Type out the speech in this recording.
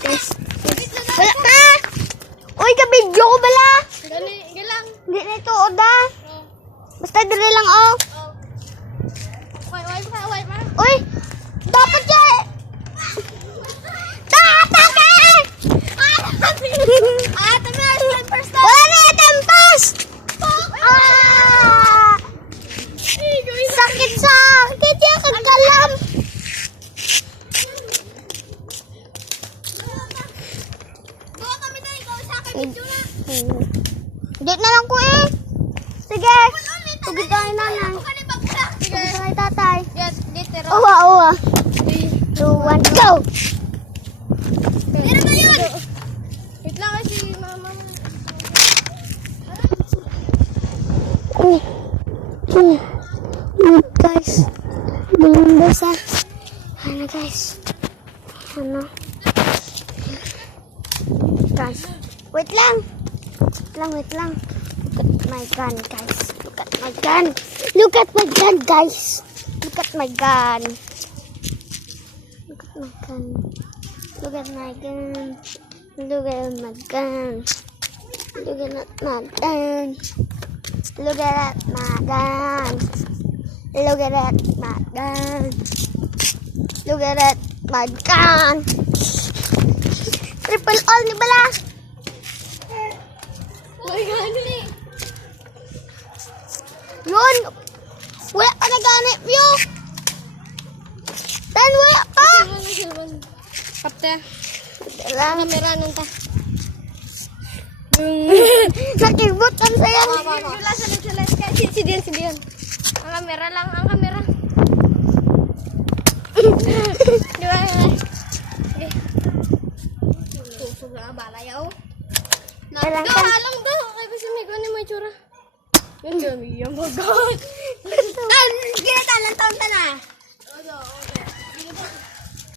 Guys. Wala ka! Uy, kabidyo ko bala! Galang. Hindi na ito, oda. Basta dire lang, oh. Wipe pa. Uy! Dapat yan! Dapat yan! First Wala na tempas! Sakit yan, kagkalam! Buka kami na ikaw sa akin. Video na. Dito na lang ko eh. Sige. Tugid tayo nanay. Tugid tayo tatay. Yes, literal. Owa. 2, 1, go! Meron ba yun? Wait lang kasi mama. Guys. Belum basa. Ano guys? Ano? Guys. Wait lang. Wait lang. Look at my gun, guys. Look at my gun, guys. Look at my gun. Look at my gun. Look at my gun. Look at my gun. Look at my gun. Look at my gun. Look at my gun. Look at my gun. Triple all ni bala. Uy, gani. Yun. Wala pa nagana view. Dan wala pa. Kapte. Lang. Kamera nun ta. Nakibot kan saya. Wala sa si Dion. Ang kamera lang, ang kamera. Di ba? Susog na bala yaw. Alang Halong do. Kaya kasi may gani may tsura. Yan dyan, yung magod.